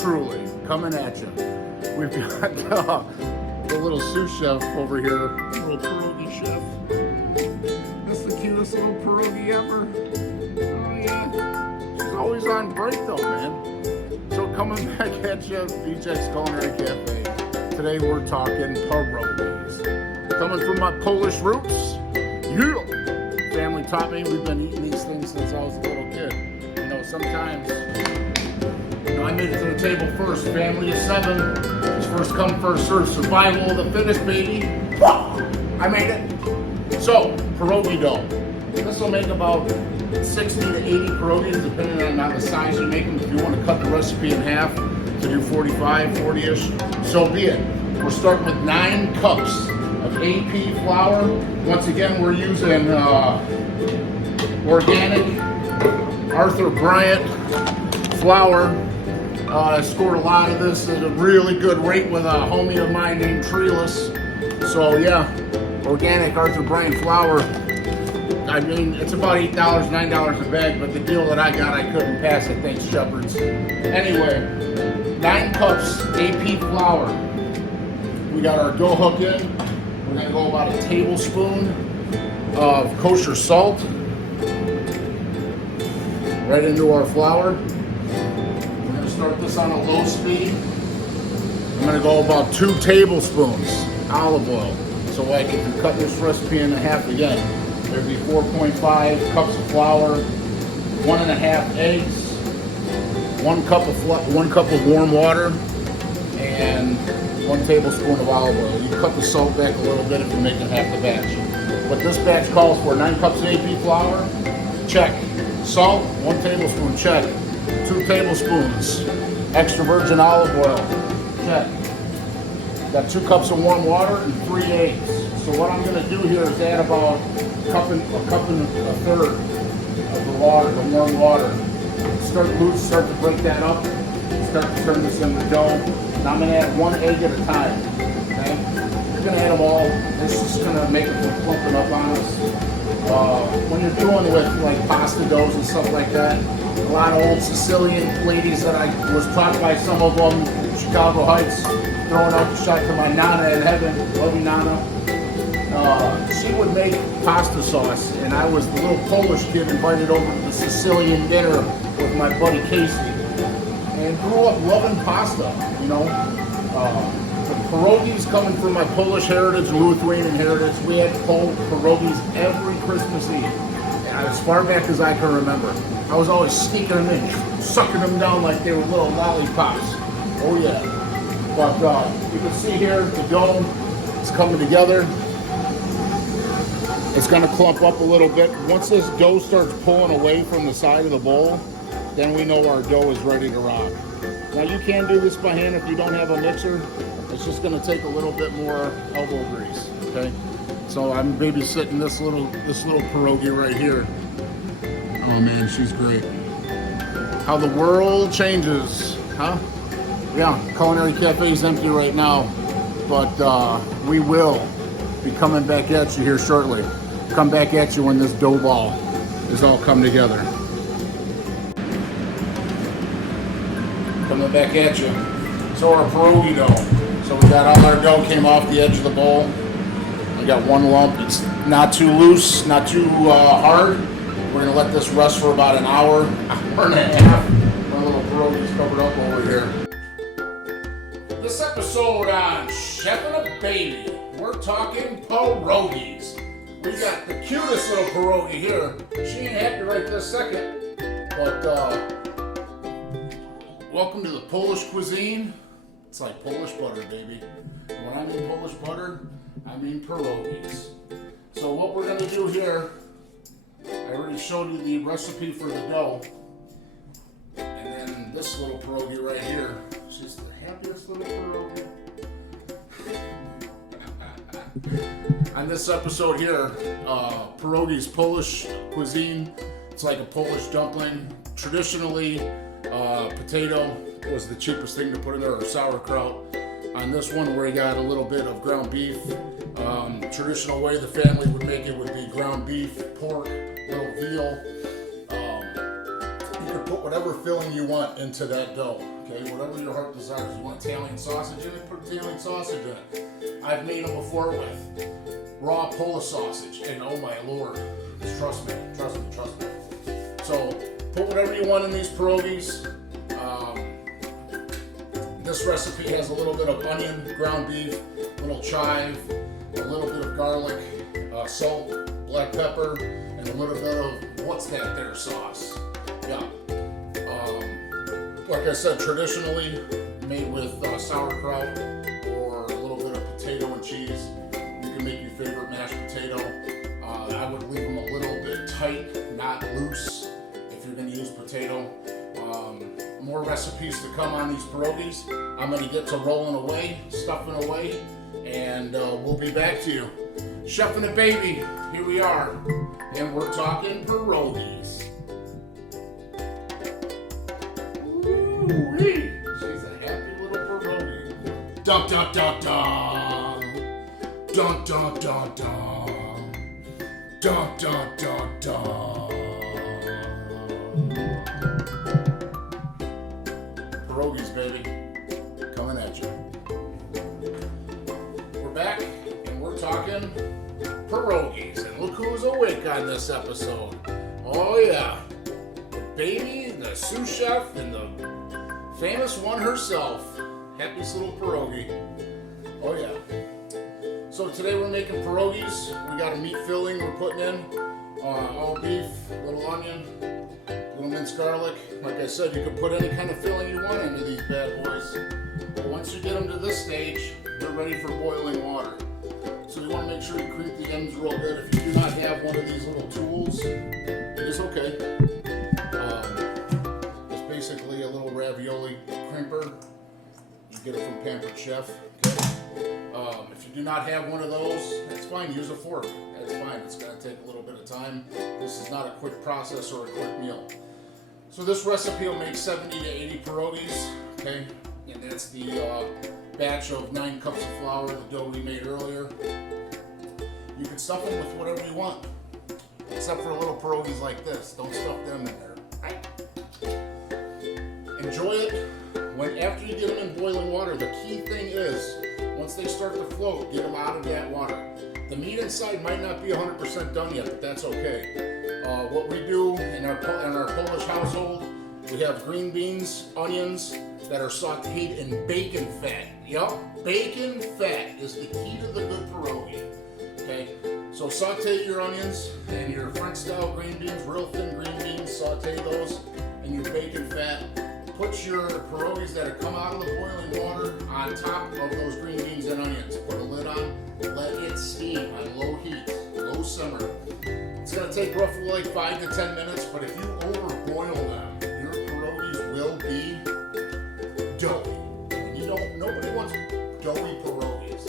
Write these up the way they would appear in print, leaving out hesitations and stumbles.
truly coming at you. We've got the little sous chef over here, little pierogi chef. This is the cutest little pierogi ever. Oh yeah, she's always on break though, man. So coming back at you, Bijaks Culinary Cafe. Today we're talking pierogies. Coming from my Polish roots, yeah. Family taught me. We've been eating these things since I was a little kid. You know, sometimes, I made it to the table first. Family of 7. It's first come, first serve. Survival of the fittest, baby. I made it. So, pierogi dough. This will make about 60 to 80 pierogies, depending on the size you make them. If you want to cut the recipe in half to do 45, 40-ish, so be it. We're starting with 9 cups of AP flour. Once again, we're using organic Arthur Bryant flour. I scored a lot of this at a really good rate with a homie of mine named Treeless. So yeah, organic Arthur Bryant flour. I mean, it's about $8, $9 a bag, but the deal that I got, I couldn't pass it, thanks Shepherds. Anyway, 9 cups AP flour. We got our dough hook in. We're gonna go about a tablespoon of kosher salt right into our flour. We're gonna start this on a low speed. I'm gonna go about 2 tablespoons olive oil. So like if you cut this recipe in half again, there'd be 4.5 cups of flour, 1.5 eggs, 1 cup of warm water, and 1 tablespoon of olive oil. You cut the salt back a little bit if you're making half the batch. What this batch calls for, 9 cups of AP flour, check. Salt, 1 tablespoon, check. 2 tablespoons extra virgin olive oil, check. Got 2 cups of warm water and 3 eggs. So what I'm gonna do here is add about a cup and a third of the water, the warm water. Start loose, start to break that up, start to turn this into dough. Now I'm gonna add 1 egg at a time, okay? You're gonna add them all. This is gonna make it from clumping up on us. When you're doing with like pasta doughs and stuff like that, a lot of old Sicilian ladies that I was taught by some of them, Chicago Heights, throwing out the shot to my Nana in heaven, love you Nana. She would make pasta sauce, and I was the little Polish kid invited over to the Sicilian dinner with my buddy Casey. And grew up loving pasta, you know. The pierogies coming from my Polish heritage, Lithuanian heritage. We had pierogies every Christmas Eve, and as far back as I can remember. I was always sneaking them in, sucking them down like they were little lollipops. Oh yeah. But you can see here, the dough is coming together. It's gonna clump up a little bit. Once this dough starts pulling away from the side of the bowl, then we know our dough is ready to rock. Now you can do this by hand if you don't have a mixer. It's just gonna take a little bit more elbow grease, okay? So I'm babysitting this little pierogi right here. Oh man, she's great. How the world changes, huh? Yeah, Culinary Cafe is empty right now, but we will be coming back at you here shortly. Come back at you when this dough ball is all come together. Coming back at you. So our pierogi dough. So we got all our dough came off the edge of the bowl. I got 1 lump. It's not too loose, not too hard. We're gonna let this rest for about an hour, hour and a half. My little pierogi's covered up over here. This episode on Chefing a Baby, we're talking pierogies. We got the cutest little pierogi here. She ain't happy right this second, but welcome to the Polish cuisine. It's like Polish butter, baby. And when I mean Polish butter, I mean pierogies. So what we're gonna do here, I already showed you the recipe for the dough. And then this little pierogi right here, she's the happiest little pierogi. On this episode here, pierogies, Polish cuisine. It's like a Polish dumpling. Traditionally, potato was the cheapest thing to put in there, or sauerkraut. On this one, we got a little bit of ground beef. Traditional way the family would make it would be ground beef, pork, little veal. You could put whatever filling you want into that dough. Okay, whatever your heart desires. You want Italian sausage in it? Put Italian sausage in it. I've made them before with raw Polish sausage, and oh my lord, trust me. So put whatever you want in these pierogies. This recipe has a little bit of onion, ground beef, a little chive, a little bit of garlic, salt, black pepper, and a little bit of what's that there sauce. Yeah. Like I said, traditionally made with sauerkraut or a little bit of potato and cheese. You can make your favorite mashed potato. I would leave them a little bit tight, not loose, if you're going to use potato. More recipes to come on these pierogies. I'm going to get to rolling away, stuffing away, and we'll be back to you. Chef and a baby, here we are, and we're talking pierogies. Ooh-wee. She's a happy little pierogi. Dun dun dun dun. Dun dun dun dun. Dun dun dun dun. Perogies, baby, coming at you. We're back, and we're talking pierogies, and look who's awake on this episode. Oh yeah, the baby, the sous chef, and the famous one herself, Happy's little pierogi. Oh yeah. So today we're making pierogies. We got a meat filling we're putting in, all beef, little onion, little minced garlic. Like I said, you can put any kind of filling you want into these bad boys. But once you get them to this stage, they're ready for boiling water. So you want to make sure you cream the ends real good. If you do not have one of these little tools, it is okay. It's basically a little ravioli crimper. You get it from Pampered Chef. Okay. If you do not have one of those, that's fine. Use a fork. That's fine. It's going to take a little bit of time. This is not a quick process or a quick meal. So this recipe will make 70 to 80 pierogies, okay? And that's the batch of 9 cups of flour, the dough we made earlier. You can stuff them with whatever you want, except for little pierogies like this. Don't stuff them in there. Enjoy it. After you get them in boiling water, the key thing is, once they start to float, get them out of that water. The meat inside might not be 100% done yet, but that's okay. What we do in our Polish household, we have green beans, onions that are sauteed in bacon fat. Yup, bacon fat is the key to the good pierogi. Okay, so saute your onions and your French-style green beans, real thin green beans, saute those in your bacon fat. Put your pierogies that have come out of the boiling water on top of those green beans and onions. Put a lid on, let it steam on low heat, low simmer. It's going to take roughly like 5 to 10 minutes, but if you overboil them, your pierogies will be doughy. You don't, nobody wants doughy pierogies.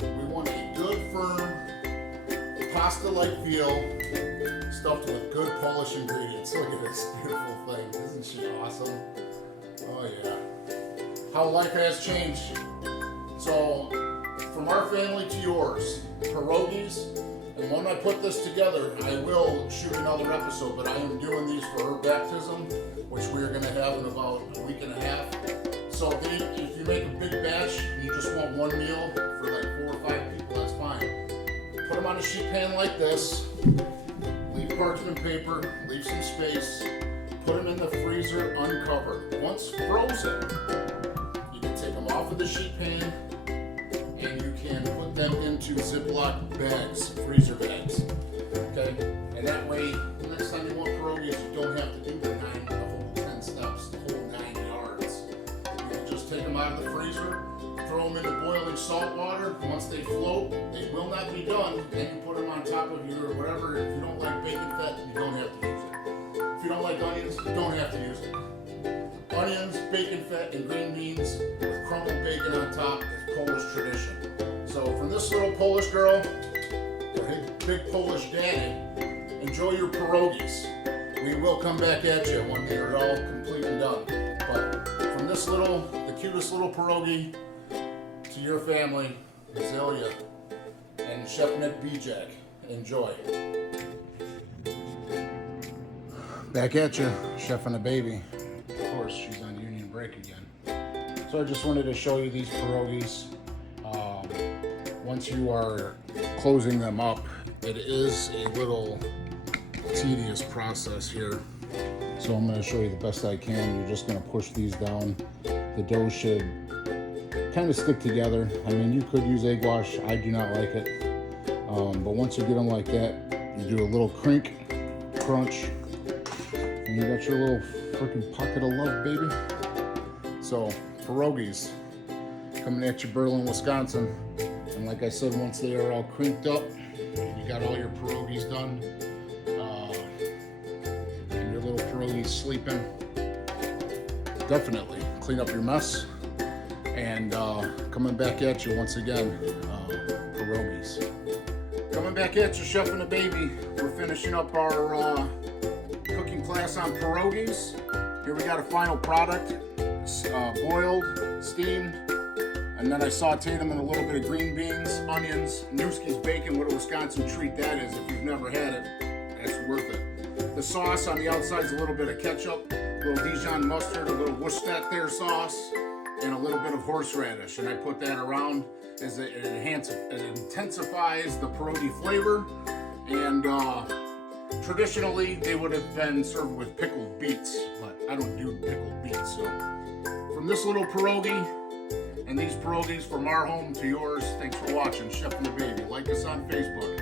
We want a good, firm, pasta-like feel, stuffed with good Polish ingredients. Look at this beautiful thing. Isn't she awesome? Oh yeah. How life has changed. So, from our family to yours, pierogies. And when I put this together, I will shoot another episode, but I am doing these for her baptism, which we're going to have in about a week and a half. So if you make a big batch and you just want one meal for like 4 or 5 people, that's fine. Put them on a sheet pan like this, leave parchment paper, leave some space, put them in the freezer uncovered. Once frozen, you can take them off of the sheet pan, and you can put them into Ziploc bags, freezer bags, okay? And that way, next time you want pierogies, you don't have to do the whole 10 steps, the whole 9 yards. You can just take them out of the freezer, throw them into boiling salt water. Once they float, they will not be done. Then you put them on top of your whatever. If you don't like bacon fat, you don't have to use it. If you don't like onions, you don't have to use it. Onions, bacon fat, and green beans with crumbled bacon on top is Polish tradition. So from this little Polish girl to her big Polish daddy, enjoy your pierogies. We will come back at you when they're all complete and done. But from this the cutest little pierogi to your family, Azalea and Chef Nick Bijak. Enjoy. Back at you, Chef and the baby. Of course, she's on union break again. So I just wanted to show you these pierogies. Once you are closing them up, it is a little tedious process here. So I'm going to show you the best I can. You're just going to push these down. The dough should kind of stick together. I mean, you could use egg wash. I do not like it. But once you get them like that, you do a little crunch, and you got your little freaking pocket of love, baby. So, pierogies coming at you, Berlin, Wisconsin. And like I said, once they are all crinked up, you got all your pierogies done, and your little pierogies sleeping, definitely clean up your mess. And coming back at you once again, pierogies. Coming back at you, Chef and the Baby. We're finishing up our cooking class on pierogies. Here we got a final product, boiled, steamed, and then I sauteed them in a little bit of green beans, onions, Newski's bacon. What a Wisconsin treat that is. If you've never had it, it's worth it. The sauce on the outside is a little bit of ketchup, a little Dijon mustard, a little Worcestershire sauce, and a little bit of horseradish. And I put that around as it intensifies the pierogi flavor. And traditionally, they would have been served with pickled beets, but I don't do pickled beets. So from this little pierogi and these pierogies, from our home to yours, thanks for watching Chef and the Baby. Like us on Facebook.